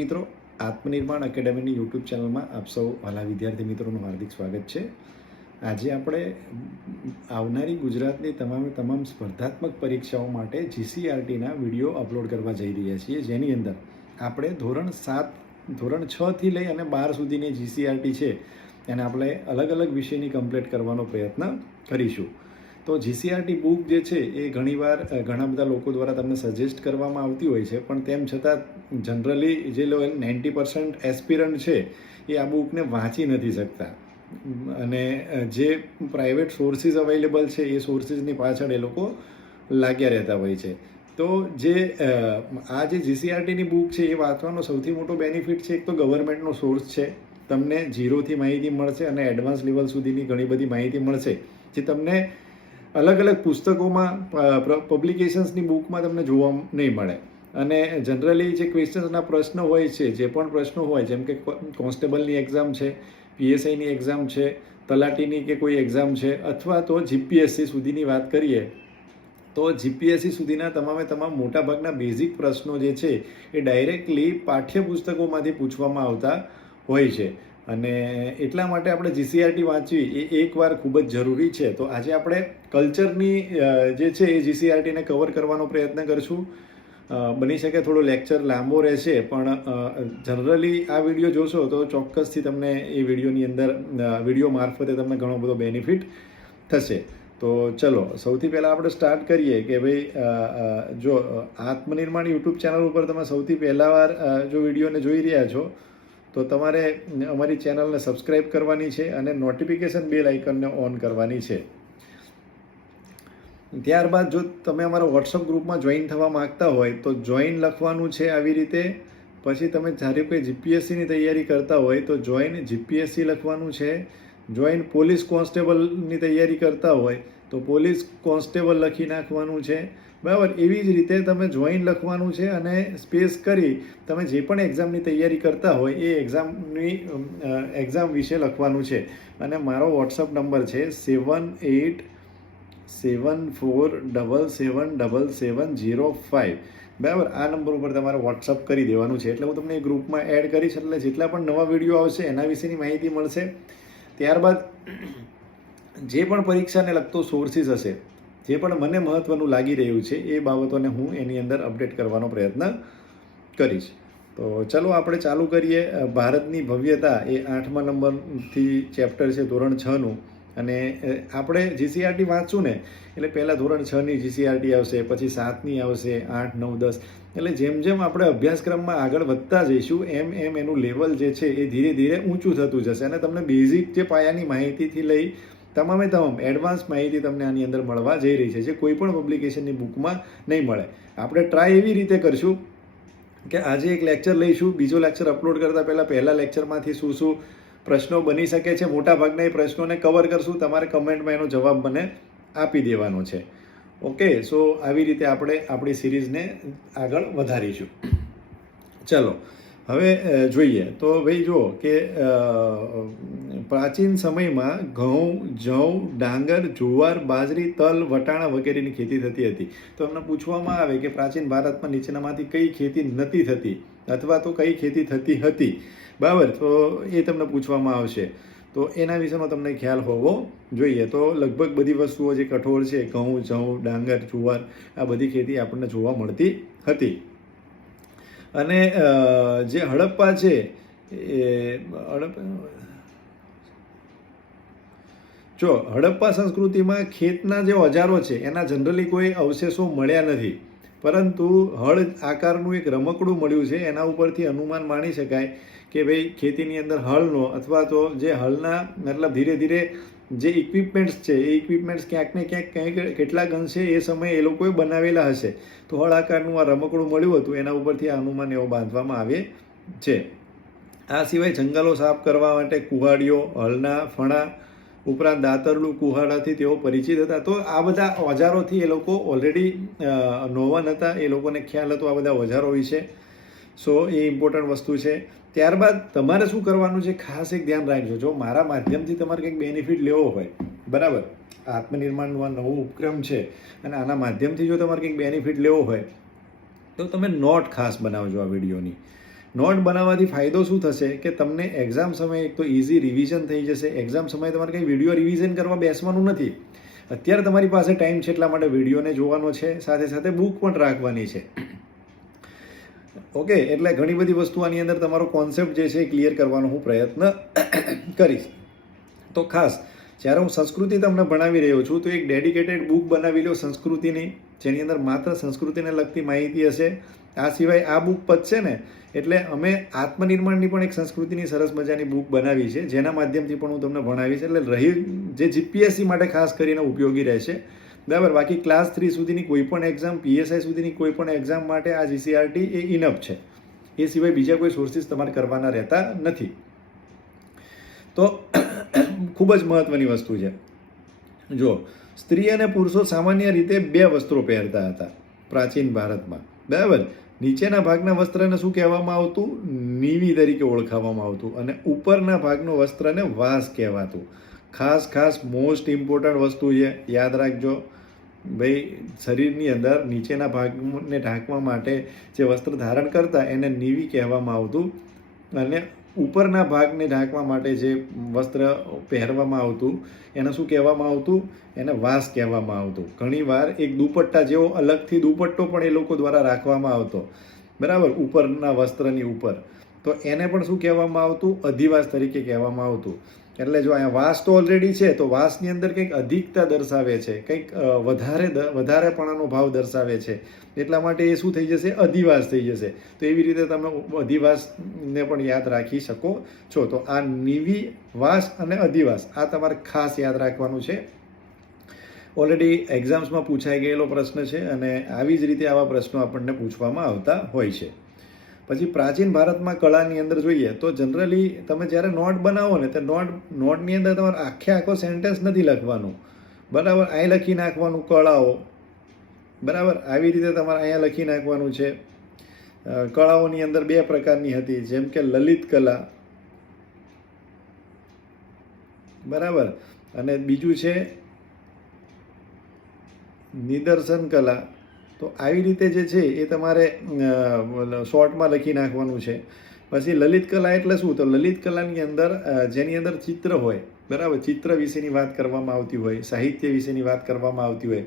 મિત્રો, આત્મનિર્માણ એકેડેમીની યુટ્યુબ ચેનલમાં આપ સૌ વાલા વિદ્યાર્થી મિત્રોનું હાર્દિક સ્વાગત છે. આજે આપણે આવનારી ગુજરાતની તમામ સ્પર્ધાત્મક પરીક્ષાઓ માટે જીસીઆરટીના વિડીયો અપલોડ કરવા જઈ રહ્યા છીએ, જેની અંદર આપણે ધોરણ 6થી લઈ અને 12 સુધીની જીસીઆરટી છે એને આપણે અલગ અલગ વિષયની કમ્પ્લીટ કરવાનો પ્રયત્ન કરીશું. તો જીસીઆરટી બુક જે છે એ ઘણીવાર ઘણા બધા લોકો દ્વારા તમને સજેસ્ટ કરવામાં આવતી હોય છે, પણ તેમ છતાં જનરલી જે 90% એસ્પિરન્ટ છે એ આ બુકને વાંચી નથી શકતા અને જે પ્રાઇવેટ સોર્સિસ અવેલેબલ છે એ સોર્સિસની પાછળ એ લોકો લાગ્યા રહેતા હોય છે. તો આ જે જીસીઆરટીની બુક છે એ વાંચવાનો સૌથી મોટો બેનિફિટ છે. એક તો ગવર્મેન્ટનો સોર્સ છે, તમને 0થી માહિતી મળશે અને એડવાન્સ લેવલ સુધીની ઘણી બધી માહિતી મળશે જે તમને અલગ અલગ પુસ્તકોમાં પબ્લિકેશન્સની બુકમાં તમને જોવા નહીં મળે. અને જનરલી જે ક્વેશ્ચન્સના પ્રશ્નો હોય છે, જે પણ પ્રશ્નો હોય, જેમ કે કોન્સ્ટેબલની એક્ઝામ છે, પીએસઆઈની એક્ઝામ છે, તલાટીની કે કોઈ એક્ઝામ છે, અથવા તો જીપીએસસી સુધીની વાત કરીએ તો જીપીએસસી સુધીના તમામ મોટાભાગના બેઝિક પ્રશ્નો જે છે એ ડાયરેક્ટલી પાઠ્યપુસ્તકોમાંથી પૂછવામાં આવતા હોય છે. અને એટલા માટે આપણે જીસીઆરટી વાંચવી એ એકવાર ખૂબ જ જરૂરી છે. તો આજે આપણે કલ્ચરની જે છે એ જીસીઆરટીને કવર કરવાનો પ્રયત્ન કરીશું. બની શકે થોડો લેક્ચર લાંબો રહેશે, પણ જનરલી આ વિડીયો જોશો તો ચોક્કસથી તમને એ વિડીયો મારફતે તમને ઘણો બધો બેનિફિટ થશે. તો ચલો, સૌથી પહેલાં આપણે સ્ટાર્ટ કરીએ કે ભાઈ, જો આત્મનિર્માણ યુટ્યુબ ચેનલ ઉપર તમે સૌથી પહેલા વાર જો વિડીયોને જોઈ રહ્યા છો તો તમારે અમારી ચેનલને સબસ્ક્રાઈબ કરવાની છે અને નોટિફિકેશન બેલ આઇકનને ઓન કરવાની છે. ત્યારબાદ જો તમે અમારા વોટ્સઅપ ગ્રુપમાં જોઈન થવા માગતા હોય તો જોઈન લખવાનું છે આવી રીતે. પછી તમે જ્યારે કોઈ જીપીએસસીની તૈયારી કરતા હોય તો જોઈન જીપીએસસી લખવાનું છે. જોઈન પોલીસ કોન્સ્ટેબલની તૈયારી કરતા હોય તો પોલીસ કોન્સ્ટેબલ લખી નાખવાનું છે. બરાબર, એવી જ રીતે તમે જોઈન લખવાનું છે અને સ્પેસ કરી તમે જે પણ એક્ઝામની તૈયારી કરતા હોય એ એક્ઝામ વિશે લખવાનું છે. અને મારો વોટ્સઅપ નંબર છે 7874777705. બરાબર, આ નંબર ઉપર તમારે વોટ્સઅપ કરી દેવાનું છે એટલે હું તમને એ ગ્રુપમાં એડ કરીશ, એટલે જેટલા પણ નવા વિડીયો આવશે એના વિશેની માહિતી મળશે. ત્યારબાદ જે પણ પરીક્ષાને લગતો સોર્સિસ હશે, જે પણ મને મહત્ત્વનું લાગી રહ્યું છે એ બાબતોને હું એની અંદર અપડેટ કરવાનો પ્રયત્ન કરીશ. તો ચલો આપણે ચાલુ કરીએ. ભારતની ભવ્યતા એ 8મા નંબરથી ચેપ્ટર છે ધોરણ 6નું. અને આપણે જીસીઆરટી વાંચશું ને એટલે પહેલાં ધોરણ 6ની જીસીઆરટી આવશે, પછી 7ની આવશે, 8, 9, 10. એટલે જેમ જેમ આપણે અભ્યાસક્રમમાં આગળ વધતા જઈશું એમ એનું લેવલ જે છે એ ધીરે ધીરે ઊંચું થતું જશે અને તમને બેઝિક જે પાયાની માહિતીથી લઈ તમામ એડવાન્સ માહિતી તમને આની અંદર મળવા જઈ રહી છે, જે કોઈ પણ પબ્લિકેશનની બુકમાં નહીં મળે. આપણે ટ્રાય એવી રીતે કરશું કે આજે એક લેક્ચર લઈશું, બીજો લેક્ચર અપલોડ કરતાં પહેલા લેક્ચરમાંથી શું પ્રશ્નો બની શકે છે મોટાભાગના એ પ્રશ્નોને કવર કરશું. તમારે કમેન્ટમાં એનો જવાબ મને આપી દેવાનો છે. ઓકે, સો આવી રીતે આપણે આપણી સિરીઝને આગળ વધારીશું. ચલો હવે જોઈએ તો ભાઈ જુઓ કે પ્રાચીન સમયમાં ઘઉં, જવ, ડાંગર, જુવાર, બાજરી, તલ, વટાણા વગેરેની ખેતી થતી હતી. તો એમને પૂછવામાં આવે કે પ્રાચીન ભારતમાં નીચેનામાંથી કઈ ખેતી નથી થતી અથવા તો કઈ ખેતી થતી હતી. બરાબર, તો એ તમને પૂછવામાં આવશે. તો એના વિશેનો તમને ખ્યાલ હોવો જોઈએ. તો લગભગ બધી વસ્તુઓ જે કઠોળ છે, ઘઉં, જવ, ડાંગર, જુવાર, આ બધી ખેતી આપણને જોવા મળતી હતી. અને જે હડપ્પા છે હડપ્પા સંસ્કૃતિમાં ખેતના જે ઓજારો છે એના જનરલી કોઈ અવશેષો મળ્યા નથી, પરંતુ હળ આકારનું એક રમકડું મળ્યું છે. એના ઉપરથી અનુમાન માણી શકાય કે ભાઈ ખેતીની અંદર હળનો અથવા તો જે હળના મતલબ ધીરે ધીરે જે ઇક્વિપમેન્ટ્સ છે એ ઇક્વિપમેન્ટ્સ ક્યાંક ને ક્યાંક કેટલાક અંશે એ સમયે એ લોકોએ બનાવેલા હશે. તો હળ આકારનું આ રમકડું મળ્યું હતું, એના ઉપરથી અનુમાન એવો બાંધવામાં આવે છે. આ સિવાય જંગલો સાફ કરવા માટે કુહાડીઓ, હળના ફણા ઉપરાંત દાતરડું, કુહાડાથી તેઓ પરિચિત હતા. તો આ બધા ઓજારોથી એ લોકો ઓલરેડી નોવન હતા, એ લોકોને ખ્યાલ હતો આ બધા ઓજારો વિશે. સો એ ઇમ્પોર્ટન્ટ વસ્તુ છે. ત્યારબાદ તમારે શું કરવાનું છે, ખાસ એક ધ્યાન રાખજો. જો મારા માધ્યમથી તમારે કંઈક બેનિફિટ લેવો હોય, બરાબર, આત્મનિર્માણનું આ નવું ઉપક્રમ છે અને આના માધ્યમથી જો તમારે કંઈક બેનિફિટ લેવો હોય તો તમે નોટ ખાસ બનાવજો આ વિડીયોની. નોટ બનાવવાથી ફાયદો શું થશે કે તમને એક્ઝામ સમયે એક તો ઇઝી રિવિઝન થઈ જશે. એક્ઝામ સમયે તમારે કંઈ વિડીયો રિવિઝન કરવા બેસવાનું નથી. અત્યારે તમારી પાસે ટાઈમ છે એટલા માટે વિડીયોને જોવાનો છે, સાથે સાથે બુક પણ રાખવાની છે. ઓકે, એટલે ઘણી બધી વસ્તુ આની અંદર તમારો કોન્સેપ્ટ જે છે એ ક્લિયર કરવાનો હું પ્રયત્ન કરીશ. તો ખાસ જ્યારે હું સંસ્કૃતિ તમને ભણાવી રહ્યો છું તો એક ડેડિકેટેડ બુક બનાવી લો સંસ્કૃતિની, જેની અંદર માત્ર સંસ્કૃતિને લગતી માહિતી હશે. આ સિવાય આ બુક પતશે ને એટલે અમે આત્મનિર્માણની પણ એક સંસ્કૃતિની સરસ મજાની બુક બનાવી છે, જેના માધ્યમથી પણ હું તમને ભણાવીશ. એટલે રહી જે જીપીએસસી માટે ખાસ કરીને ઉપયોગી રહેશે. બરાબર. બાકી ક્લાસ 3 સુધીની કોઈ પણ એક્ઝામ, પીએસઆઈ સુધીની કોઈ પણ એક્ઝામ માટે આ જીસીઆરટી એ ઇનફ છે. એ સિવાય બીજા કોઈ સોર્સિસ તમારે કરવાના રહેતા નથી. તો ખૂબ જ મહત્વની વસ્તુ છે. જો સ્ત્રી અને પુરુષો સામાન્ય રીતે 2 વસ્ત્રો પહેરતા હતા પ્રાચીન ભારતમાં. બરાબર. નીચેના ભાગના વસ્ત્રને શું કહેવામાં આવતું? નીવી તરીકે ઓળખાવામાં આવતું, અને ઉપરના ભાગનું વસ્ત્રને વાસ કહેવાતું. ખાસ મોસ્ટ ઇમ્પોર્ટન્ટ વસ્તુ છે, યાદ રાખજો ભાઈ. શરીરની અંદર નીચેના ભાગને ઢાંકવા માટે જે વસ્ત્ર ધારણ કરતા એને નીવી કહેવામાં આવતું, અને ઉપરના ભાગને ઢાંકવા માટે જે વસ્ત્ર પહેરવામાં આવતું એને શું કહેવામાં આવતું? એને વાસ કહેવામાં આવતું. ઘણીવાર એક દુપટ્ટા જેવો અલગથી દુપટ્ટો પણ એ લોકો દ્વારા રાખવામાં આવતો. બરાબર. ઉપરના વસ્ત્રની ઉપર. તો એને પણ શું કહેવામાં આવતું? અધિવાસ તરીકે કહેવામાં આવતું. એટલે જો અહીંયા વાસ તો ઓલરેડી છે, તો વાસની અંદર કંઈક અધિકતા દર્શાવે છે, કંઈક વધારેપણાનો ભાવ દર્શાવે છે. એટલા માટે એ શું થઈ જશે? અધિવાસ થઈ જશે. તો એવી રીતે તમે અધિવાસને પણ યાદ રાખી શકો છો. તો આ નીવી, વાસ અને અધિવાસ આ તમારે ખાસ યાદ રાખવાનું છે. ઓલરેડી એક્ઝામ્સમાં પૂછાઈ ગયેલો પ્રશ્ન છે, અને આવી જ રીતે આવા પ્રશ્નો આપણને પૂછવામાં આવતા હોય છે. પછી પ્રાચીન ભારતમાં કળાની અંદર જોઈએ તો જનરલી તમે જ્યારે નોટ બનાવો ને તો નોટની અંદર તમારે આખો સેન્ટેન્સ નથી લખવાનું. બરાબર. અહીં લખી નાખવાનું કળાઓ. બરાબર. આવી રીતે તમારે અહીંયા લખી નાખવાનું છે. કળાઓની અંદર 2 પ્રકારની હતી, જેમ કે લલિત કલા. બરાબર. અને બીજું છે નિદર્શન કલા. તો આવી રીતે જે છે એ તમારે શોર્ટમાં લખી નાખવાનું છે. પછી લલિત કલા એટલે શું? તો લલિત કલાની અંદર જેની અંદર ચિત્ર હોય. બરાબર. ચિત્ર વિશેની વાત કરવામાં આવતી હોય, સાહિત્ય વિશેની વાત કરવામાં આવતી હોય,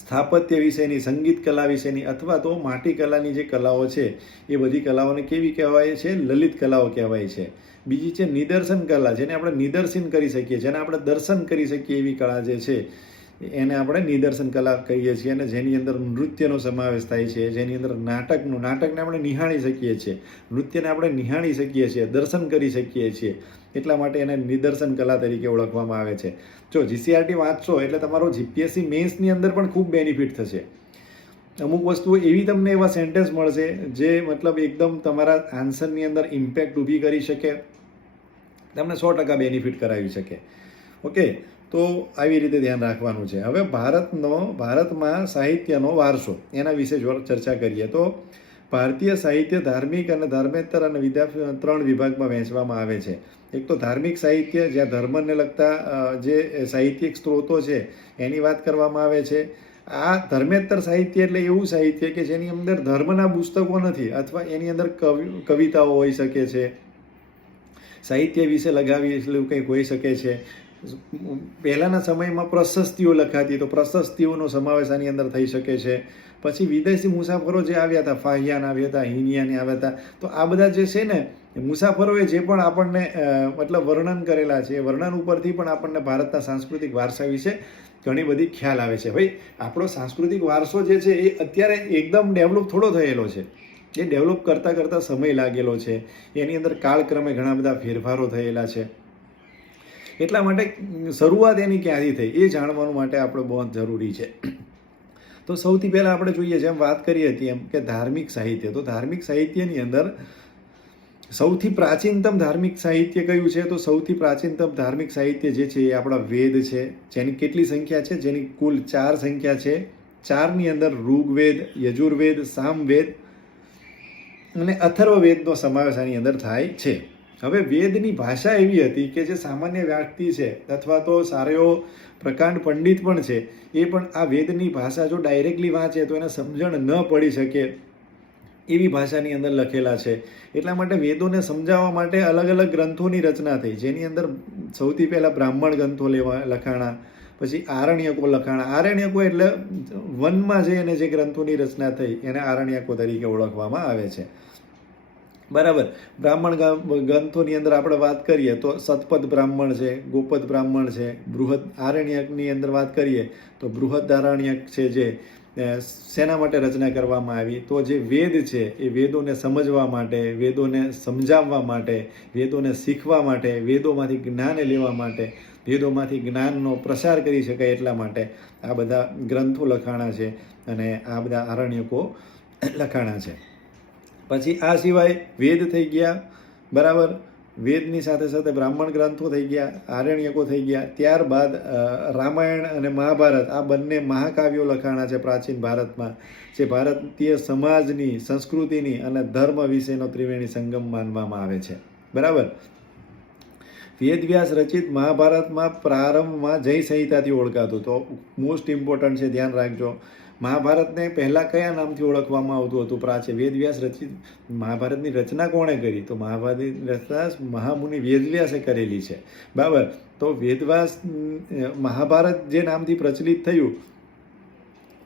સ્થાપત્ય વિશેની, સંગીત કલા વિશેની, અથવા તો માટી કલાની જે કલાઓ છે એ બધી કલાઓને કેવી કહેવાય છે? લલિત કલાઓ કહેવાય છે. બીજી છે નિદર્શન કલા, જેને આપણે નિદર્શન કરી શકીએ, જેને આપણે દર્શન કરી શકીએ એવી કળા જે છે એને આપણે નિદર્શન કલા કહીએ છીએ. અને જેની અંદર નૃત્યનો સમાવેશ થાય છે, જેની અંદર નાટકને આપણે નિહાળી શકીએ છીએ, નૃત્યને આપણે નિહાળી શકીએ છીએ, દર્શન કરી શકીએ છીએ. એટલા માટે એને નિદર્શન કલા તરીકે ઓળખવામાં આવે છે. જો જીસીઆરટી વાંચશો એટલે તમારો જીપીએસસી મેન્સની અંદર પણ ખૂબ બેનિફિટ થશે. અમુક વસ્તુઓ એવી તમને એવા સેન્ટેન્સ મળશે જે મતલબ એકદમ તમારા આન્સરની અંદર ઇમ્પેક્ટ ઊભી કરી શકે, તમને 100% બેનિફિટ કરાવી શકે. ઓકે, તો આવી રીતે ધ્યાન રાખવાનું છે. હવે ભારતમાં સાહિત્યનો વારસો એના વિશે જો ચર્ચા કરીએ તો ભારતીય સાહિત્ય ધાર્મિક અને ધર્મેતર અને 3 વિભાગમાં વહેંચવામાં આવે છે. એક તો ધાર્મિક સાહિત્ય, જ્યાં ધર્મને લગતા જે સાહિત્યિક સ્ત્રોતો છે એની વાત કરવામાં આવે છે. આ ધર્મેતર સાહિત્ય એટલે એવું સાહિત્ય કે જેની અંદર ધર્મના પુસ્તકો નથી, અથવા એની અંદર કવિતાઓ હોઈ શકે છે, સાહિત્ય વિશે લગાવેલું કંઈક હોઈ શકે છે. પહેલાંના સમયમાં પ્રશસ્તિઓ લખાતી, તો પ્રશસ્તિઓનો સમાવેશ આની અંદર થઈ શકે છે. પછી વિદેશી મુસાફરો જે આવ્યા હતા, ફાહિયાન આવ્યા હતા, હિનિયાન આવ્યા હતા, તો આ બધા જે છે ને મુસાફરોએ જે પણ આપણને મતલબ વર્ણન કરેલા છે, એ વર્ણન ઉપરથી પણ આપણને ભારતના સાંસ્કૃતિક વારસા વિશે ઘણી બધી ખ્યાલ આવે છે. ભાઈ, આપણો સાંસ્કૃતિક વારસો જે છે એ અત્યારે એકદમ ડેવલપ થોડો થયેલો છે. એ ડેવલપ કરતાં સમય લાગેલો છે. એની અંદર કાળક્રમે ઘણા બધા ફેરફારો થયેલા છે. એટલા માટે શરૂઆત એની ક્યાંથી થઈ એ જાણવાનું માટે આપણે બહુ જરૂરી છે. તો સૌથી પહેલાં આપણે જોઈએ, જેમ વાત કરી હતી એમ, કે ધાર્મિક સાહિત્ય. તો ધાર્મિક સાહિત્યની અંદર સૌથી પ્રાચીનતમ ધાર્મિક સાહિત્ય કયું છે? તો સૌથી પ્રાચીનતમ ધાર્મિક સાહિત્ય જે છે એ આપણા વેદ છે. જેની કેટલી સંખ્યા છે? જેની કુલ 4 સંખ્યા છે. 4ની અંદર ઋગ્વેદ, યજુર્વેદ, સામવેદ અને અથર્વવેદનો સમાવેશ આની અંદર થાય છે. હવે વેદની ભાષા એવી હતી કે જે સામાન્ય વ્યક્તિ છે અથવા તો સારો એવો પ્રકાંડ પંડિત પણ છે, એ પણ આ વેદની ભાષા જો ડાયરેક્ટલી વાંચે તો એને સમજણ ન પડી શકે. એવી ભાષાની અંદર લખેલા છે. એટલા માટે વેદોને સમજાવવા માટે અલગ અલગ ગ્રંથોની રચના થઈ, જેની અંદર સૌથી પહેલાં બ્રાહ્મણ ગ્રંથો લખાણા, પછી આરણ્યકો લખાણા. આરણ્યકો એટલે વનમાં જઈને જે ગ્રંથોની રચના થઈ એને આરણ્યકો તરીકે ઓળખવામાં આવે છે. બરાબર. બ્રાહ્મણ ગ્રંથોની અંદર આપણે વાત કરીએ તો સતપદ બ્રાહ્મણ છે, ગોપદ બ્રાહ્મણ છે. બૃહદ આરણ્યકની અંદર વાત કરીએ તો બૃહદ આરણ્યક છે, જે શેના માટે રચના કરવામાં આવી? તો જે વેદ છે એ વેદોને સમજવા માટે, વેદોને સમજાવવા માટે, વેદોને શીખવા માટે, વેદોમાંથી જ્ઞાન લેવા માટે, વેદોમાંથી જ્ઞાનનો પ્રસાર કરી શકાય એટલા માટે આ બધા ગ્રંથો લખાણા છે અને આ બધા આરણ્યકો લખાણા છે. પછી આ સિવાય વેદ થઈ ગયા, બરાબર. વેદની સાથે સાથે બ્રાહ્મણ ગ્રંથો થઈ ગયા, આરણ્યકો થઈ ગયા. ત્યારબાદ રામાયણ અને મહાભારત આ બંને મહાકાવ્યો લખાણા છે પ્રાચીન ભારતમાં, જે ભારતીય સમાજની, સંસ્કૃતિની અને ધર્મ વિશેનો ત્રિવેણી સંગમ માનવામાં આવે છે. બરાબર. વેદવ્યાસ રચિત મહાભારતમાં પ્રારંભમાં જય સંહિતાથી ઓળખાતું. તો મોસ્ટ ઇમ્પોર્ટન્ટ છે, ધ્યાન રાખજો. મહાભારતને પહેલાં કયા નામથી ઓળખવામાં આવતું હતું? પ્રાચીન વેદવ્યાસ રચિત મહાભારતની રચના કોણે કરી? તો મહાભારતની રચના મહામુનિ વેદવ્યાસે કરેલી છે. બરાબર. તો વેદવ્યાસ મહાભારત જે નામથી પ્રચલિત થયું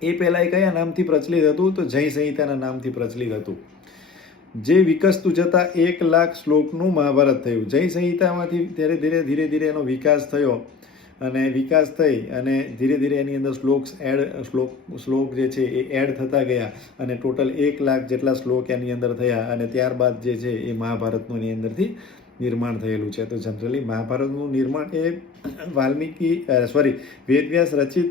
એ પહેલાં એ કયા નામથી પ્રચલિત હતું? તો જય સંહિતાના નામથી પ્રચલિત હતું. જે વિકસતું જતાં 1,00,000 શ્લોકનું મહાભારત થયું. જય સંહિતામાંથી ધીરે ધીરે એનો વિકાસ થયો અને વિકાસ થઈ અને ધીરે ધીરે એની અંદર શ્લોક જે છે એ એડ થતા ગયા અને ટોટલ 1,00,000 જેટલા શ્લોક એની અંદર થયા અને ત્યારબાદ જે છે એ મહાભારતનું એની અંદરથી નિર્માણ થયેલું છે. તો જનરલી મહાભારતનું નિર્માણ એ વેદવ્યાસ રચિત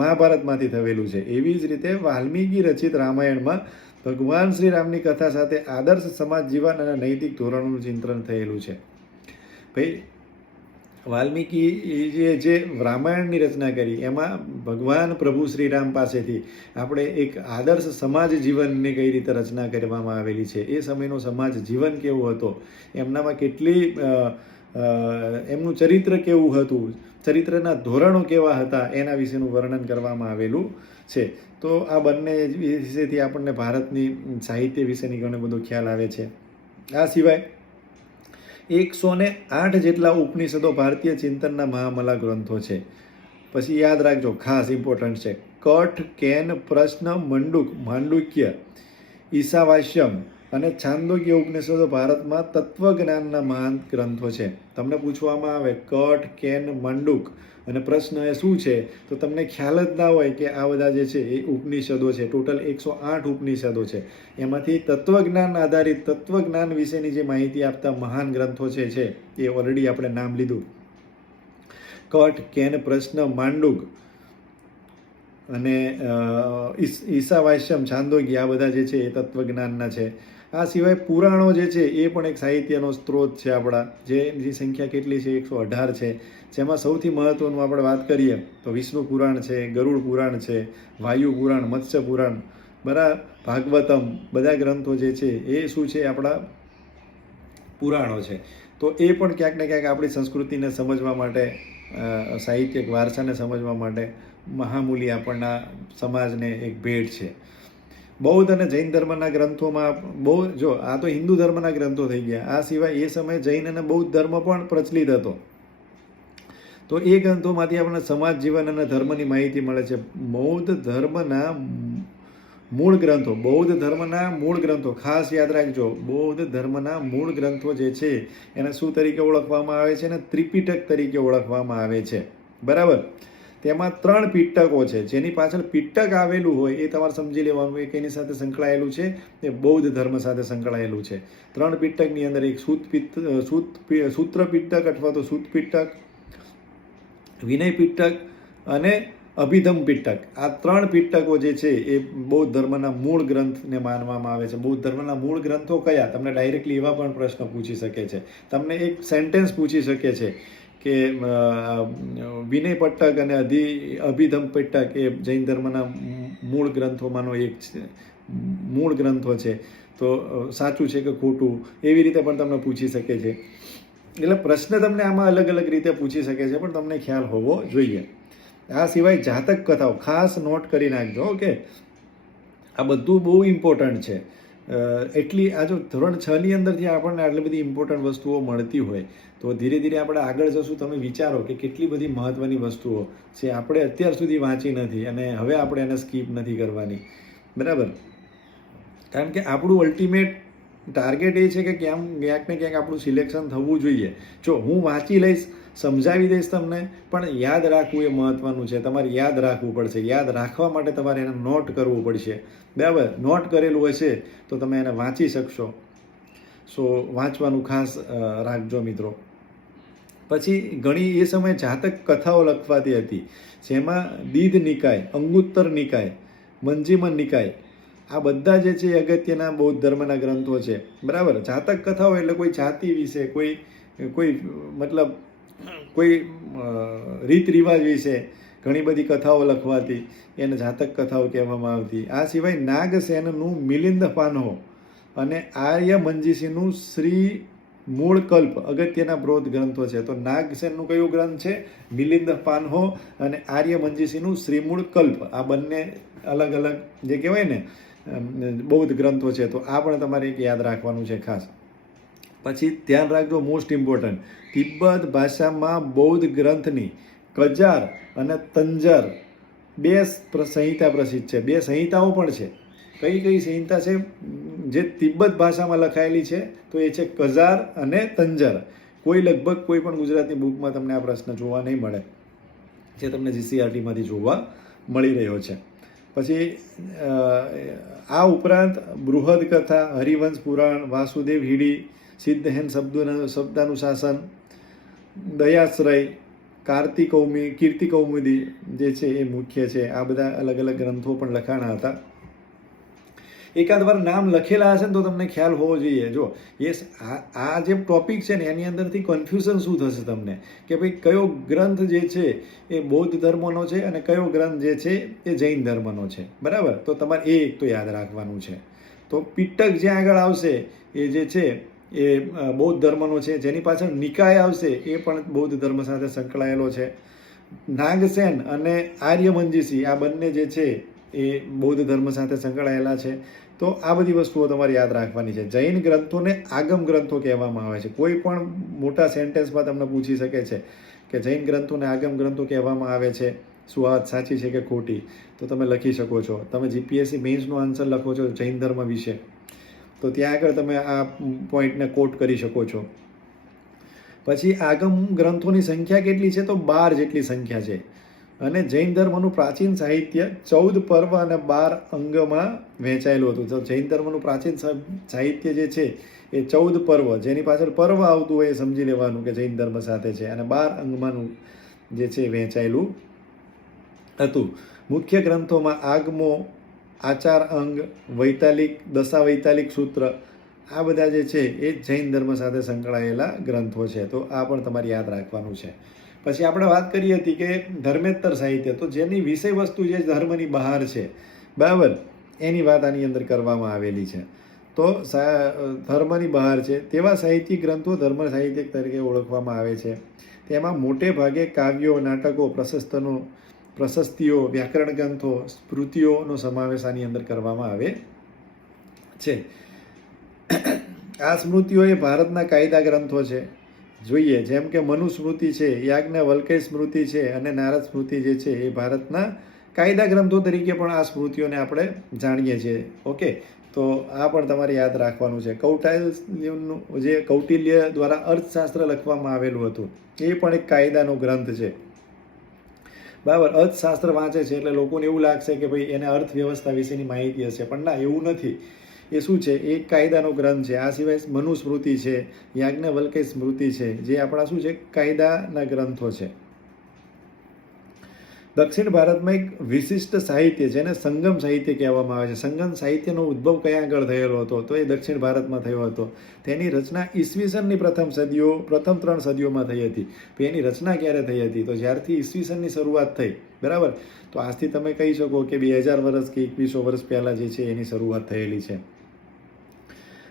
મહાભારતમાંથી થયેલું છે. એવી જ રીતે વાલ્મીકી રચિત રામાયણમાં ભગવાન શ્રી રામની કથા સાથે આદર્શ સમાજ જીવન અને નૈતિક ધોરણોનું ચિંતન થયેલું છે. ભાઈ, વાલ્મીકીએ જે રામાયણની રચના કરી એમાં ભગવાન પ્રભુ શ્રી રામ પાસેથી આપણે એક આદર્શ સમાજ જીવનની કઈ રીતે રચના કરવામાં આવેલી છે, એ સમયનો સમાજ જીવન કેવો હતો, એમનામાં કેટલી એમનું ચરિત્ર કેવું હતું, ચરિત્રના ધોરણો કેવા હતા, એના વિશેનું વર્ણન કરવામાં આવેલું છે. તો આ બંને વિશેથી આપણને ભારતની સાહિત્ય વિશેની ઘણો બધો ખ્યાલ આવે છે. આ સિવાય 108 જેટલા ઉપનિષદો ભારતીય ચિંતનના મહામલા ગ્રંથો છે. પછી યાદ રાખજો, ખાસ ઇમ્પોર્ટન્ટ છે, કઠ, કેન, પ્રશ્ન, માંડુક્ય, ઈશાવાસ્યમ અને છાંદોગ્ય ઉપનિષદો ભારતમાં તત્વજ્ઞાનના મહાન ગ્રંથો છે. તમને પૂછવામાં આવે કઠ, કેન, માંડુક અને પ્રશ્ન એ શું છે, તો તમને ખ્યાલ જ ના હોય કે આ બધા જે છે એ ઉપનિષદો છે. ટોટલ 108 ઉપનિષદો છે. એમાંથી તત્વજ્ઞાન આધારિત, તત્વજ્ઞાન વિશેની જે માહિતી આપતા મહાન ગ્રંથો છે એ ઓલરેડી આપણે નામ લીધું. કઠ, કેન, પ્રશ્ન, માંડુક અને ઈશાવાસ્યમ, છાંદોગ્ય, આ બધા જે છે એ તત્વજ્ઞાનના છે. આ સિવાય પુરાણો જે છે એ પણ એક સાહિત્યનો સ્ત્રોત છે આપણા, જેની સંખ્યા કેટલી છે? 118 છે. જેમાં સૌથી મહત્વનું આપણે વાત કરીએ તો વિષ્ણુ પુરાણ છે, ગરુડ પુરાણ છે, વાયુ પુરાણ, મત્સ્ય પુરાણ, બરાબર, ભાગવતમ, બધા ગ્રંથો જે છે એ શું છે? આપણા પુરાણો છે. તો એ પણ ક્યાંક ને ક્યાંક આપણી સંસ્કૃતિને સમજવા માટે, સાહિત્યિક વારસાને સમજવા માટે મહામૂલી આપણના સમાજને એક ભેટ છે. બૌદ્ધ અને જૈન ધર્મના ગ્રંથોમાં આ તો હિન્દુ ધર્મના ગ્રંથો થઈ ગયા. આ સિવાય એ સમયે જૈન અને બૌદ્ધ ધર્મ પણ પ્રચલિત હતો. તો એ ગ્રંથોમાંથી આપણને સમાજ જીવન અને ધર્મની માહિતી મળે છે. બૌદ્ધ ધર્મના મૂળ ગ્રંથો ખાસ યાદ રાખજો. બૌદ્ધ ધર્મના મૂળ ગ્રંથો જે છે એને શું તરીકે ઓળખવામાં આવે છે? અને ત્રિપિટક તરીકે ઓળખવામાં આવે છે. બરાબર. તેમાં 3 પિટકો છે. જેની પાછળ પિટક આવેલું હોય એ તમારે સમજી લેવાનું, એક એની સાથે સંકળાયેલું છે, એ બૌદ્ધ ધર્મ સાથે સંકળાયેલું છે. 3 પિટકની અંદર એક સૂત્ર પિટક અથવા તો સૂત પિટક, વિનય પિટક અને અભિધમ પિટક. આ 3 પિટકો જે છે એ બૌદ્ધ ધર્મના મૂળ ગ્રંથને માનવામાં આવે છે. બૌદ્ધ ધર્મના મૂળ ગ્રંથો કયા? તમને ડાયરેક્ટલી એવા પણ પ્રશ્ન પૂછી શકે છે. તમને એક સેન્ટેન્સ પૂછી શકે છે કે વિનય પિટક અને અભિધમ પિટક એ જૈન ધર્મના મૂળ ગ્રંથોમાંનો એક મૂળ ગ્રંથો છે, તો સાચું છે કે ખોટું? એવી રીતે પણ તમને પૂછી શકે છે. એટલે પ્રશ્ન તમને આમાં અલગ અલગ રીતે પૂછી શકે છે, પણ તમને ખ્યાલ હોવો જોઈએ. આ સિવાય જાતક કથાઓ ખાસ નોટ કરી નાખજો. ઓકે, આ બધું બહુ ઇમ્પોર્ટન્ટ છે. એટલી આ જો ધોરણ 6ની અંદરથી આપણને આટલી બધી ઇમ્પોર્ટન્ટ વસ્તુઓ મળતી હોય તો ધીરે ધીરે આપણે આગળ જશું. તમે વિચારો કે કેટલી બધી મહત્ત્વની વસ્તુઓ છે આપણે અત્યાર સુધી વાંચી નથી અને હવે આપણે એને સ્કીપ નથી કરવાની, બરાબર. કારણ કે આપણું અલ્ટિમેટ ટાર્ગેટ એ છે કે ક્યાંક ને ક્યાંક આપણું સિલેક્શન થવું જોઈએ. જો હું વાંચી લઈશ, સમજાવી દઈશ તમને, પણ યાદ રાખવું એ મહત્ત્વનું છે. તમારે યાદ રાખવું પડશે. યાદ રાખવા માટે તમારે એને નોટ કરવું પડશે, બરાબર. નોટ કરેલું હશે તો તમે એને વાંચી શકશો. સો વાંચવાનું ખાસ રાખજો મિત્રો. પછી ઘણી એ સમયે જાતક કથાઓ લખવાતી હતી, જેમાં દીધ નિકાય, અંગુત્તર નિકાય, મંજીમન નિકાય, આ બધા જે છે અગત્યના બૌદ્ધ ધર્મના ગ્રંથો છે, બરાબર. જાતક કથાઓ એટલે કોઈ જાતિ વિશે, કોઈ મતલબ કોઈ રીત રિવાજ વિશે ઘણી બધી કથાઓ લખવાતી, એને જાતક કથાઓ કહેવામાં આવતી. આ સિવાય નાગસેનનું મિલિંદ પાનહો અને આર્ય મંજીસીનું શ્રી મૂળ કલ્પ અગત્યના બૌદ્ધ ગ્રંથો છે. તો નાગસેનનું કયું ગ્રંથ છે? મિલિંદ પાનહો અને આર્ય મંજીસીનું શ્રીમૂળ કલ્પ. આ બંને અલગ અલગ જે કહેવાય ને બૌદ્ધ ગ્રંથો છે. તો આ પણ તમારે એક યાદ રાખવાનું છે ખાસ. પછી ધ્યાન રાખજો, મોસ્ટ ઇમ્પોર્ટન્ટ, તિબ્બત ભાષામાં બૌદ્ધ ગ્રંથની કજાર અને તંજર બે સંહિતા પ્રસિદ્ધ છે. બે સંહિતાઓ પણ છે. કઈ સંહિતા છે જે તિબ્બત ભાષામાં લખાયેલી છે? તો એ છે કજાર અને તંજર. લગભગ કોઈ પણ ગુજરાતી બુકમાં તમને આ પ્રશ્ન જોવા નહીં મળે, જે તમને જીસીઆરટીમાંથી જોવા મળી રહ્યો છે. પછી આ ઉપરાંત બૃહદ કથા, હરિવંશ પુરાણ, વાસુદેવ હીડી, સિદ્ધહેન શબ્દાનુશાસન, દયાશ્રય, કીર્તિ કૌમુદી જે છે એ મુખ્ય છે. આ બધા અલગ અલગ ગ્રંથો પણ લખાણા હતા. એકાદ વાર નામ લખેલા હશે ને તો તમને ખ્યાલ હોવો જોઈએ. જો આ જે ટોપિક છે ને એની અંદરથી કન્ફ્યુઝન શું થશે તમને કે ભાઈ કયો ગ્રંથ જે છે એ બૌદ્ધ ધર્મનો છે અને કયો ગ્રંથ જે છે એ જૈન ધર્મનો છે, બરાબર. તો તમારે એ એક તો યાદ રાખવાનું છે. તો પિટક જ્યાં આગળ આવશે એ જે છે એ બૌદ્ધ ધર્મનો છે. જેની પાછળ નિકાય આવશે એ પણ બૌદ્ધ ધર્મ સાથે સંકળાયેલો છે. નાગસેન અને આર્ય મંજીસી આ બંને જે છે એ બૌદ્ધ ધર્મ સાથે સંકળાયેલા છે. તો આ બધી વસ્તુઓ તમારે યાદ રાખવાની છે. જૈન ગ્રંથોને આગમ ગ્રંથો કહેવામાં આવે છે. કોઈ પણ મોટા સેન્ટેન્સમાં તમને પૂછી શકે છે કે જૈન ગ્રંથોને આગમ ગ્રંથો કહેવામાં આવે છે, શું વાત સાચી છે કે ખોટી? તો તમે લખી શકો છો. તમે જીપીએસસી મેઇન્સનો આન્સર લખો છો જૈન ધર્મ વિશે, તો ત્યાં આગળ તમે આ પોઈન્ટને કોટ કરી શકો છો. પછી આગમ ગ્રંથોની સંખ્યા કેટલી છે? તો 12 જેટલી સંખ્યા છે. અને જૈન ધર્મનું પ્રાચીન સાહિત્ય 14 પર્વ અને 12 અંગમાં વહેંચાયેલું હતું. તો જૈન ધર્મનું પ્રાચીન સાહિત્ય જે છે એ 14 પર્વ, જેની પાછળ પર્વ આવતું હોય એ સમજી લેવાનું કે જૈન ધર્મ સાથે છે, અને 12 અંગમાંનું જે છે વહેંચાયેલું હતું. મુખ્ય ગ્રંથોમાં આગમો, આચાર અંગ, વૈતાલિક, દશાવૈતાલિક સૂત્ર, આ બધા જે છે એ જૈન ધર્મ સાથે સંકળાયેલા ગ્રંથો છે. તો આ પણ તમારે યાદ રાખવાનું છે. પછી આપણે વાત કરી હતી કે ધર્મેત્તર સાહિત્ય, તો જેની વિષય વસ્તુ જે ધર્મની બહાર છે, બરાબર, એની વાત આની અંદર કરવામાં આવેલી છે. તો ધર્મની બહાર છે તેવા સાહિત્યિક ગ્રંથો ધર્મ સાહિત્ય તરીકે ઓળખવામાં આવે છે. તેમાં મોટે ભાગે કાવ્યો, નાટકો, પ્રશસ્તિઓ, વ્યાકરણ ગ્રંથો, સ્મૃતિઓનો સમાવેશ આની અંદર કરવામાં આવે છે. આ સ્મૃતિઓ એ ભારતના કાયદા ગ્રંથો છે. જોઈએ જેમ કે મનુસ્મૃતિ છે, યાજ્ઞવલ્ક્ય સ્મૃતિ છે અને નારદ સ્મૃતિ જે છે એ ભારતના કાયદા ગ્રંથો તરીકે પણ આ સ્મૃતિઓને આપણે જાણીએ છીએ. ઓકે, તો આ પણ તમારે યાદ રાખવાનું છે. કૌટિલ્ય દ્વારા અર્થશાસ્ત્ર લખવામાં આવેલું હતું, એ પણ એક કાયદાનો ગ્રંથ છે, બરાબર. અર્થશાસ્ત્ર વાંચે છે એટલે લોકોને એવું લાગશે કે ભાઈ એને અર્થવ્યવસ્થા વિશેની માહિતી હશે, પણ ના, એવું નથી. એ શું છે? એ કાયદાનો ગ્રંથ છે. આ સિવાય મનુસ્મૃતિ છે, યાજ્ઞવલ્ક્ય સ્મૃતિ છે, જે આપણા શું છે? કાયદાના ગ્રંથો છે. દક્ષિણ ભારતમાં એક વિશિષ્ટ સાહિત્ય જેને સંગમ સાહિત્ય કહેવામાં આવે છે. સંગમ સાહિત્યનો ઉદ્ભવ કયા આગળ થયેલો હતો? તો એ દક્ષિણ ભારતમાં થયો હતો. તેની રચના ઈસવીસનની પ્રથમ 3 સદીઓમાં થઈ હતી. તો એની રચના ક્યારે થઈ હતી? તો જ્યારથી ઈસવીસનની શરૂઆત થઈ, બરાબર, તો આજથી તમે કહી શકો કે 2000 વર્ષ કે 2100 વર્ષ પહેલાં જે છે એની શરૂઆત થયેલી છે.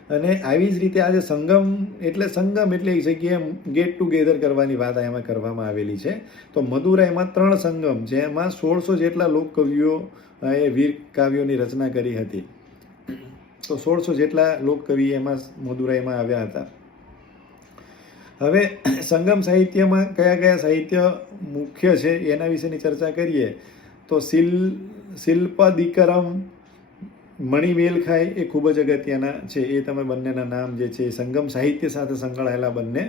અને આવી જ રીતે આજે સંગમ એટલે એક જગ્યાએ ગેટ ટુગેધર કરવાની વાત એમાં કરવામાં આવેલી છે. તો મદુરાઈમાં 3 સંગમ, જેમાં 1600 જેટલા લોકકવિઓ એ વીર કાવ્યોની રચના કરી હતી. તો 1600 જેટલા લોકકવિ એમાં મદુરાઈમાં આવ્યા હતા. હવે સંગમ સાહિત્યમાં કયા કયા સાહિત્ય મુખ્ય છે એના વિશેની ચર્ચા કરીએ તો શિલ્પદિકરમ, મણિમેલખાઈ એ ખૂબ જ અગત્યના છે. એ તમે બંનેના નામ જે છે સંગમ સાહિત્ય સાથે સંકળાયેલા બંને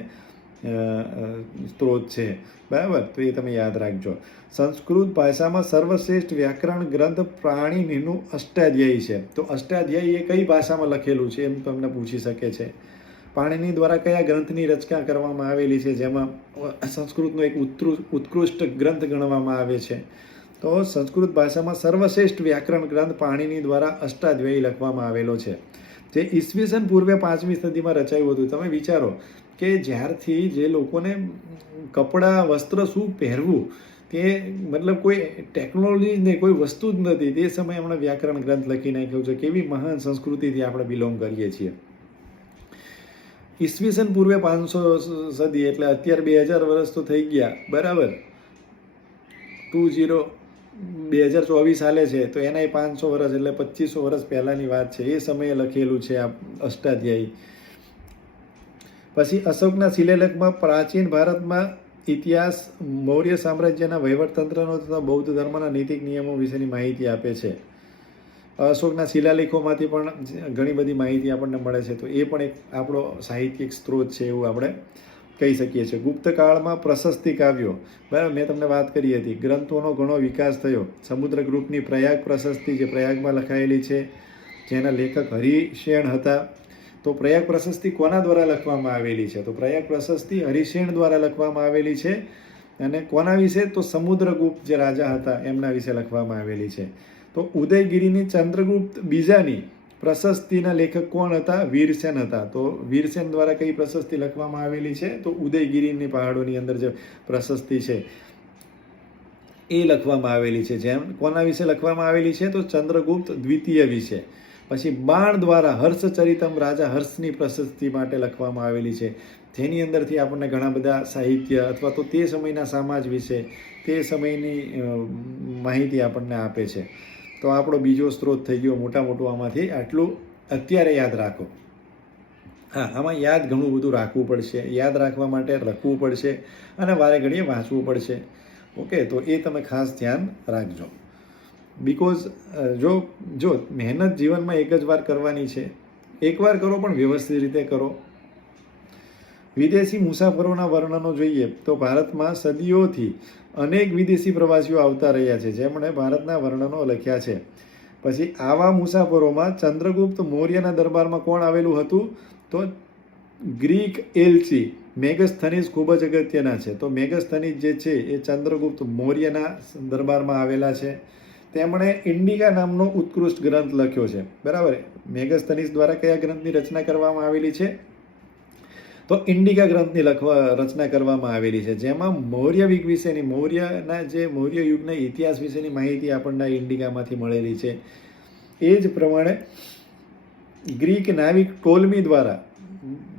સ્ત્રોત છે, બરાબર, તો એ તમે યાદ રાખજો. સંસ્કૃત ભાષામાં સર્વશ્રેષ્ઠ વ્યાકરણ ગ્રંથ પાણિનીનું અષ્ટાધ્યાયી છે. તો અષ્ટાધ્યાયી એ કઈ ભાષામાં લખેલું છે એમ તમને પૂછી શકે છે. પાણિની દ્વારા કયા ગ્રંથની રચના કરવામાં આવેલી છે, જેમાં સંસ્કૃતનો એક ઉત્કૃષ્ટ ગ્રંથ ગણવામાં આવે છે. તો સંસ્કૃત ભાષામાં સર્વશ્રેષ્ઠ વ્યાકરણ ગ્રંથ પાણિની દ્વારા અષ્ટાધ્યાયી લખવામાં આવેલો છે, જે ઈસવીસન પૂર્વે 5મી સદીમાં રચાયું હતું. તમે વિચારો કે જ્યારથી જે લોકોને કપડાં, વસ્ત્ર શું પહેરવું તે મતલબ કોઈ ટેકનોલોજી ને કોઈ વસ્તુ જ નથી, તે સમયે હમણાં વ્યાકરણ ગ્રંથ લખી નાખ્યો છે. કેવી મહાન સંસ્કૃતિથી આપણે બિલોંગ કરીએ છીએ. ઈસવીસન પૂર્વે 500 સદી એટલે અત્યારે 2000 વર્ષ તો થઈ ગયા, બરાબર. 2024 હાલે છે તો એના 500 વર્ષ એટલે 2500 વર્ષ પહેલાંની વાત છે. એ સમયે લખેલું છે આ અષ્ટાધ્યાયી. પછી અશોકના શિલાલેખમાં પ્રાચીન ભારતમાં ઇતિહાસ, મૌર્ય સામ્રાજ્યના વહીવટતંત્રનો તથા બૌદ્ધ ધર્મના નૈતિક નિયમો વિશેની માહિતી આપે છે. અશોકના શિલાલેખોમાંથી પણ ઘણી બધી માહિતી આપણને મળે છે. તો એ પણ એક આપણો સાહિત્યિક સ્ત્રોત છે એવું આપણે કહી શકીએ છીએ. ગુપ્ત કાળમાં પ્રશસ્તિ કાવ્યો, બરાબર, મેં તમને વાત કરી હતી. ગ્રંથોનો ઘણો વિકાસ થયો. સમુદ્રગુપ્તની પ્રયાગ પ્રશસ્તિ જે પ્રયાગમાં લખાયેલી છે, જેના લેખક હરિશેણ હતા. તો પ્રયાગ પ્રશસ્તિ કોના દ્વારા લખવામાં આવેલી છે? તો પ્રયાગ પ્રશસ્તિ હરિશેણ દ્વારા લખવામાં આવેલી છે. અને કોના વિશે? તો સમુદ્રગુપ્ત જે રાજા હતા એમના વિશે લખવામાં આવેલી છે. તો ઉદયગીરીની ચંદ્રગુપ્ત બીજાની પ્રશસ્તિના લેખક કોણ હતા? વીરસેન હતા. તો વીરસેન દ્વારા કઈ પ્રશસ્તિ લખવામાં આવેલી છે? તો ઉદયગીરીની પહાડોની અંદર જે પ્રશસ્તિ છે એ લખવામાં આવેલી છે. જેમ કોના વિશે લખવામાં આવેલી છે? તો ચંદ્રગુપ્ત દ્વિતીય વિશે. પછી બાણ દ્વારા હર્ષચરિતમ, રાજા હર્ષની પ્રશસ્તિ માટે લખવામાં આવેલી છે, જેની અંદરથી આપણને ઘણા બધા સાહિત્ય અથવા તો તે સમયના સમાજ વિશે, તે સમયની માહિતી આપણને આપે છે. તો આપણો બીજો સ્ત્રોત થઈ ગયો મોટા મોટું. આમાંથી આટલું અત્યારે યાદ રાખો. હા, આમાં યાદ ઘણું બધું રાખવું પડશે. યાદ રાખવા માટે લખવું પડશે અને વારે ઘડીએ વાંચવું પડશે. ઓકે, તો એ તમે ખાસ ધ્યાન રાખજો. બિકોઝ જો મહેનત જીવનમાં એક જ વાર કરવાની છે. એકવાર કરો પણ વ્યવસ્થિત રીતે કરો. વિદેશી મુસાફરોના વર્ણનો જોઈએ તો ભારતમાં સદીઓથી અનેક વિદેશી પ્રવાસીઓ આવતા રહ્યા છે, જેમણે ભારતના વર્ણનો લખ્યા છે. પછી આવા મુસાફરોમાં ચંદ્રગુપ્ત મૌર્યના દરબારમાં કોણ આવેલું હતું? તો ગ્રીક એલચી મેગસ્થનીસ ખૂબ જ અગત્યના છે. તો મેગસ્થનીસ જે છે એ ચંદ્રગુપ્ત મૌર્યના દરબારમાં આવેલા છે. તેમણે ઇન્ડિકા નામનો ઉત્કૃષ્ટ ગ્રંથ લખ્યો છે, બરાબર. મેગસ્થનીસ દ્વારા કયા ગ્રંથની રચના કરવામાં આવેલી છે? તો ઇન્ડિકા ગ્રંથની રચના કરવામાં આવેલી છે, જેમાં મૌર્ય યુગ વિશેની, મૌર્ય યુગના ઇતિહાસ વિશેની માહિતી આપણને ઇન્ડિકામાંથી મળેલી છે. એ જ પ્રમાણે ગ્રીક નાવિક ટોલમી દ્વારા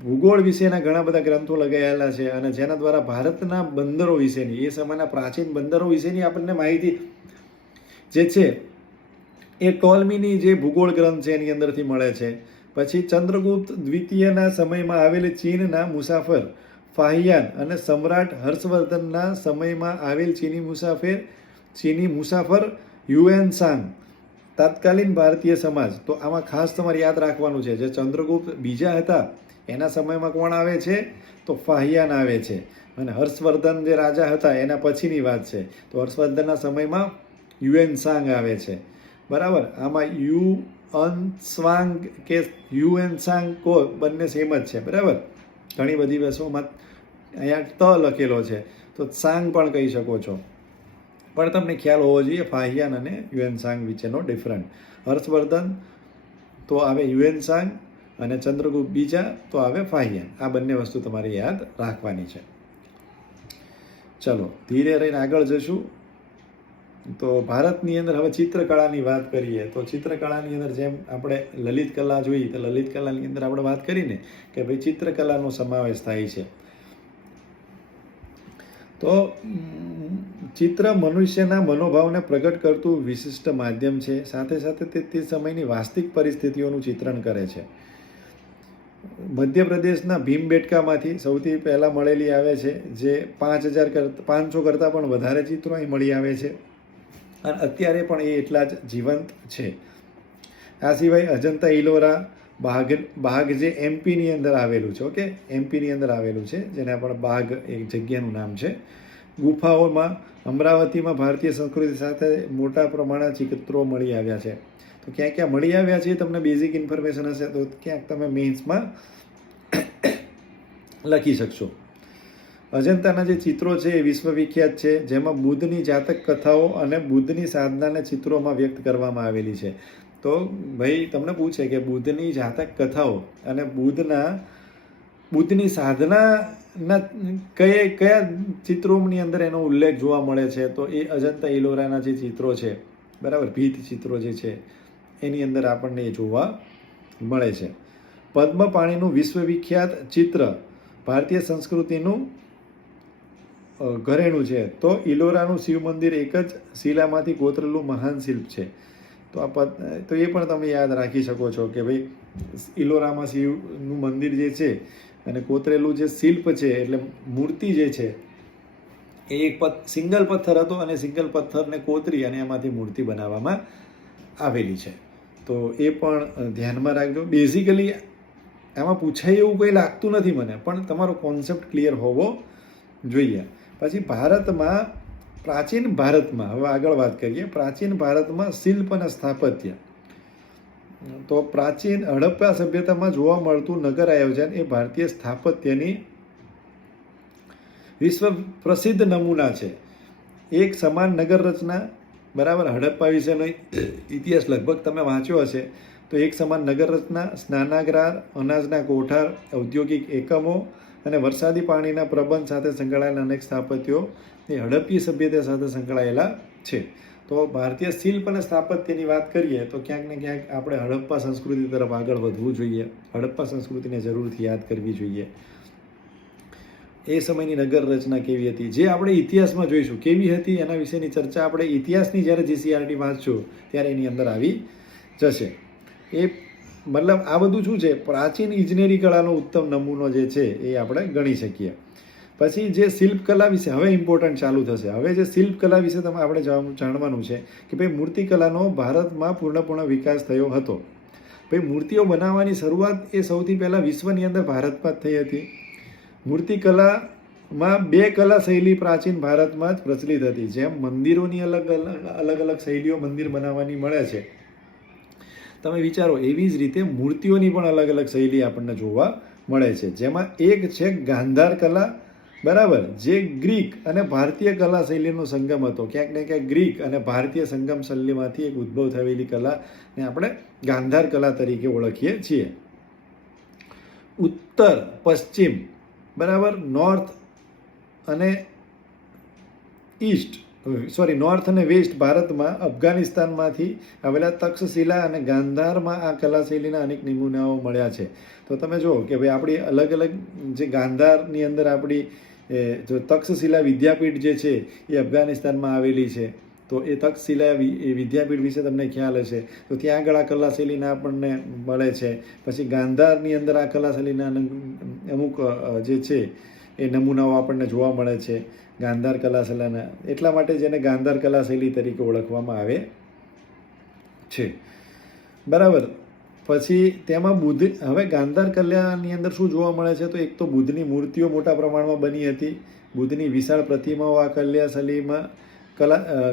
ભૂગોળ વિશેના ઘણા બધા ગ્રંથો લગાયેલા છે, અને જેના દ્વારા ભારતના બંદરો વિશેની, એ સમયના પ્રાચીન બંદરો વિશેની આપણને માહિતી જે છે એ ટોલમીની જે ભૂગોળ ગ્રંથ છે એની અંદરથી મળે છે. પછી ચંદ્રગુપ્ત દ્વિતીયના સમયમાં આવેલ ચીનના મુસાફર ફાહિયાન અને સમ્રાટ હર્ષવર્ધનના સમયમાં આવેલ ચીની મુસાફર યુએનસાંગ, તત્કાલીન ભારતીય સમાજ. તો આમાં ખાસ તમારે યાદ રાખવાનું છે, જે ચંદ્રગુપ્ત બીજા હતા એના સમયમાં કોણ આવે છે? તો ફાહિયાન આવે છે. અને હર્ષવર્ધન જે રાજા હતા એના પછીની વાત છે. તો હર્ષવર્ધનના સમયમાં યુએનસાંગ આવે છે, બરાબર. આમાં યુએનસાંગ કે યુએનસાંગ કો બંને સેમ જ છે, બરાબર. ઘણી બધી વસ્તુઓમાં અહીંયા ત લખેલો છે તો સાંગ પણ કહી શકો છો, પણ તમને ખ્યાલ હોવો જોઈએ ફાહિયાન અને યુએનસાંગ વચ્ચેનો ડિફરન્ટ. હર્ષવર્ધન તો આવે યુએનસાંગ અને ચંદ્રગુપ્ત બીજા તો આવે ફાહિયાન. આ બંને વસ્તુ તમારે યાદ રાખવાની છે. ચલો ધીરે રહીને આગળ જશું. તો ભારતની અંદર હવે ચિત્રકળાની વાત કરીએ તો ચિત્રકળાની અંદર જેમ આપણે લલિત કલા જોઈ, તો લલિત કલાની અંદર આપણે વાત કરીને કે ભાઈ ચિત્રકલાનો સમાવેશ થાય છે. તો ચિત્ર મનુષ્યના મનોભાવને પ્રગટ કરતું વિશિષ્ટ માધ્યમ છે. સાથે સાથે તે સમયની વાસ્તવિક પરિસ્થિતિઓનું ચિત્રણ કરે છે. મધ્યપ્રદેશના ભીમબેટકામાંથી સૌથી પહેલાં મળેલી આવે છે, જે 5,500 કરતાં પણ વધારે ચિત્રો અહીં મળી આવે છે અને અત્યારે પણ એ એટલા જ જીવંત છે. આ સિવાય અજંતા ઇલોરા બાગ જે એમપીની અંદર આવેલું છે. ઓકે, એમપીની અંદર આવેલું છે, જેને પણ બાગ એક જગ્યાનું નામ છે. ગુફાઓમાં અમરાવતીમાં ભારતીય સંસ્કૃતિ સાથે મોટા પ્રમાણમાં ચિત્રો મળી આવ્યા છે. તો ક્યાં ક્યાં મળી આવ્યા છે તમને બેઝિક ઇન્ફોર્મેશન હશે તો ક્યાંક તમે મેન્સમાં લખી શકશો. અજંતાના જે ચિત્રો છે એ વિશ્વવિખ્યાત છે, જેમાં બુદ્ધની જાતક કથાઓ અને બુદ્ધની સાધનાને ચિત્રોમાં વ્યક્ત કરવામાં આવેલી છે. તો ભાઈ તમને પૂછે કે બુદ્ધની જાતક કથાઓ અને બુદ્ધની સાધનાના કયા ચિત્રોની અંદર એનો ઉલ્લેખ જોવા મળે છે, તો એ અજંતા ઇલોરાના જે ચિત્રો છે, બરાબર, ભીત ચિત્રો જે છે એની અંદર આપણને એ જોવા મળે છે. પદ્મપાણીનું વિશ્વવિખ્યાત ચિત્ર ભારતીય સંસ્કૃતિનું ઘરેણું છે. તો ઇલોરાનું શિવ મંદિર એક જ શિલામાંથી કોતરેલું મહાન શિલ્પ છે. તો એ પણ તમે યાદ રાખી શકો છો કે ભાઈ ઇલોરામાં શિવનું મંદિર જે છે અને કોતરેલું જે શિલ્પ છે, એટલે મૂર્તિ જે છે એ એક સિંગલ પથ્થર હતો અને સિંગલ પથ્થરને કોતરી અને એમાંથી મૂર્તિ બનાવવામાં આવેલી છે. તો એ પણ ધ્યાનમાં રાખજો. બેઝિકલી આમાં પૂછાય એવું કંઈ લાગતું નથી મને, પણ તમારો કોન્સેપ્ટ ક્લિયર હોવો જોઈએ. પછી પ્રાચીન ભારતમાં હવે આગળ વાત કરીએ. પ્રાચીન ભારતમાં શિલ્પ અને સ્થાપત્ય. તો પ્રાચીન હડપ્પા સભ્યતામાં જોવા મળતું નગર આયોજન એ ભારતીય સ્થાપત્યની વિશ્વ પ્રસિદ્ધ નમૂના છે. એક સમાન નગર રચના, બરાબર, હડપ્પા વિશેનો ઇતિહાસ લગભગ તમે વાંચ્યો હશે. તો એક સમાન નગર રચના, સ્નાનાગાર, અનાજના કોઠાર, ઔદ્યોગિક એકમો અને વરસાદી પાણીના પ્રબંધ સાથે સંકળાયેલા અનેક સ્થાપત્યો એ હડપ્પી સભ્યતા સાથે સંકળાયેલા છે. તો ભારતીય શિલ્પ અને સ્થાપત્યની વાત કરીએ તો ક્યાંક ને ક્યાંક આપણે હડપ્પા સંસ્કૃતિ તરફ આગળ વધવું જોઈએ. હડપ્પા સંસ્કૃતિને જરૂરથી યાદ કરવી જોઈએ. એ સમયની નગર રચના કેવી હતી, જે આપણે ઇતિહાસમાં જોઈશું કેવી હતી એના વિશેની ચર્ચા આપણે ઇતિહાસની જ્યારે જીસીઆરટી વાંચશું ત્યારે એની અંદર આવી જશે. એ મતલબ આ બધું શું છે, પ્રાચીન ઇજનેરી કળાનો ઉત્તમ નમૂનો જે છે એ આપણે ગણી શકીએ. પછી જે શિલ્પકલા વિશે હવે ઇમ્પોર્ટન્ટ ચાલુ થશે. હવે જે શિલ્પકલા વિશે આપણે જાણવાનું છે કે ભાઈ મૂર્તિકલાનો ભારતમાં પૂર્ણપૂર્ણ વિકાસ થયો હતો. ભાઈ મૂર્તિઓ બનાવવાની શરૂઆત એ સૌથી પહેલાં વિશ્વની અંદર ભારતમાં જ થઈ હતી. મૂર્તિકલામાં 2 કલા શૈલી પ્રાચીન ભારતમાં જ પ્રચલિત હતી. જેમ મંદિરોની અલગ અલગ શૈલીઓ મંદિર બનાવવાની મળે છે, તમે વિચારો એવી જ રીતે મૂર્તિઓની પણ અલગ અલગ શૈલી આપણને જોવા મળે છે. જેમાં એક છે ગાંધાર કલા, બરાબર, જે ગ્રીક અને ભારતીય કલા શૈલીનો સંગમ હતો. ક્યાંક ને ક્યાંક ગ્રીક અને ભારતીય સંગમ શૈલીમાંથી એક ઉદ્ભવ થયેલી કલાને આપણે ગાંધાર કલા તરીકે ઓળખીએ છીએ. ઉત્તર પશ્ચિમ, બરાબર, નોર્થ અને વેસ્ટ ભારતમાં અફઘાનિસ્તાનમાંથી આવેલા તક્ષશિલા અને ગાંધારમાં આ કલા શૈલીના અનેક નમૂનાઓ મળ્યા છે. તો તમે જુઓ કે ભાઈ આપણી અલગ અલગ જે ગાંધારની અંદર આપણી જો તક્ષશિલા વિદ્યાપીઠ જે છે એ અફઘાનિસ્તાનમાં આવેલી છે. તો એ તક્ષશિલા વિદ્યાપીઠ વિશે તમને ખ્યાલ હશે. તો ત્યાં આગળ આ કલા શૈલીના આપણને મળે છે. પછી ગાંધારની અંદર આ કલા શૈલીના અમુક જે છે એ નમૂનાઓ આપણને જોવા મળે છે ગાંધાર કલા શૈલીના. એટલા માટે જેને ગાંધાર કલા શૈલી તરીકે ઓળખવામાં આવે છે, બરાબર. પછી તેમાં હવે ગાંધાર કલાની અંદર શું જોવા મળે છે, તો એક તો બુદ્ધની મૂર્તિઓ મોટા પ્રમાણમાં બની હતી. બુદ્ધની વિશાળ પ્રતિમાઓ આ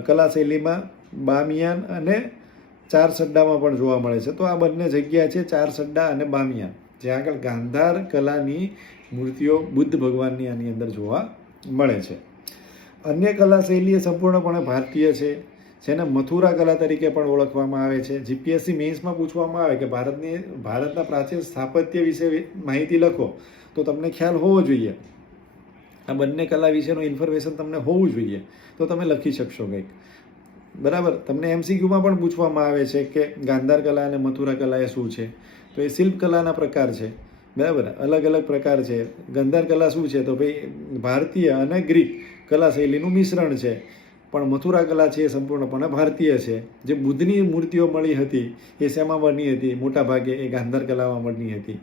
કલા શૈલીમાં બામિયાન અને ચારસડ્ડામાં પણ જોવા મળે છે. તો આ બંને જગ્યા છે, ચારસડ્ડા અને બામિયાન, જ્યાં આગળ ગાંધાર કલાની મૂર્તિઓ બુદ્ધ ભગવાનની આની અંદર જોવા મળે છે. અન્ય કલા શૈલી સંપૂર્ણપણે ભારતીય છે, જેને મથુરા કલા તરીકે પણ ઓળખવામાં આવે છે. જીપીએસસી મેન્સમાં પૂછવામાં આવે કે ભારતના પ્રાચીન સ્થાપત્ય વિશે માહિતી લખો, તો તમને ખ્યાલ હોવો જોઈએ, આ બંને કલા વિશેનું ઇન્ફોર્મેશન તમને હોવું જોઈએ, તો તમે લખી શકશો કંઈક, બરાબર. તમને એમસીક્યુમાં પણ પૂછવામાં આવે છે કે ગાંધાર કલા અને મથુરા કલા એ શું છે, તો એ શિલ્પ કલાના પ્રકાર છે, બરાબર, અલગ અલગ પ્રકાર છે. ગાંધાર કલા શું છે, તો ભાઈ ભારતીય અને ગ્રીક કલા શૈલીનું મિશ્રણ છે. પણ મથુરા કલા છે એ સંપૂર્ણપણે ભારતીય છે. જે બુદ્ધની મૂર્તિઓ મળી હતી એ શેમાં બની હતી? મોટા ભાગે એ ગાંધાર કલામાં બની હતી.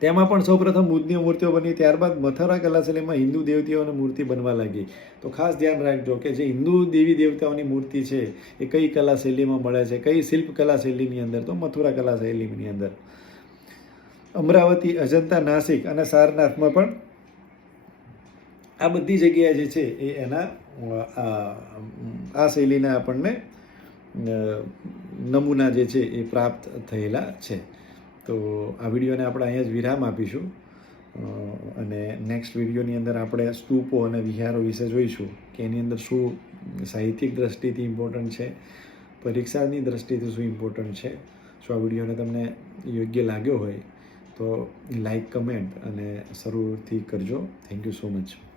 તેમાં પણ સૌપ્રથમ બુદ્ધની મૂર્તિઓ બની, ત્યારબાદ મથુરા કલા શૈલીમાં હિન્દુ દેવતાઓની મૂર્તિ બનવા લાગી. તો ખાસ ધ્યાન રાખજો કે જે હિન્દુ દેવી દેવતાઓની મૂર્તિ છે એ કઈ કલા શૈલીમાં મળે છે, કઈ શિલ્પ કલા શૈલીની અંદર? તો મથુરા કલા શૈલીની અંદર. અમરાવતી, અજંતા, નાસિક અને સારનાથમાં પણ આ બધી જગ્યાએ જે છે એ એના આ શૈલીના આપણને નમૂના જે છે એ પ્રાપ્ત થયેલા છે. તો આ વિડીયોને આપણે અહીંયા જ વિરામ આપીશું અને નેક્સ્ટ વિડીયોની અંદર આપણે સ્તૂપો અને વિહારો વિશે જોઈશું કે એની અંદર શું સાહિત્યિક દ્રષ્ટિથી ઇમ્પોર્ટન્ટ છે, પરીક્ષાની દ્રષ્ટિથી શું ઇમ્પોર્ટન્ટ છે. જો આ વિડીયોને તમને યોગ્ય લાગ્યો હોય તો લાઈક, કમેન્ટ અને શરૂથી કરજો. Thank you so much.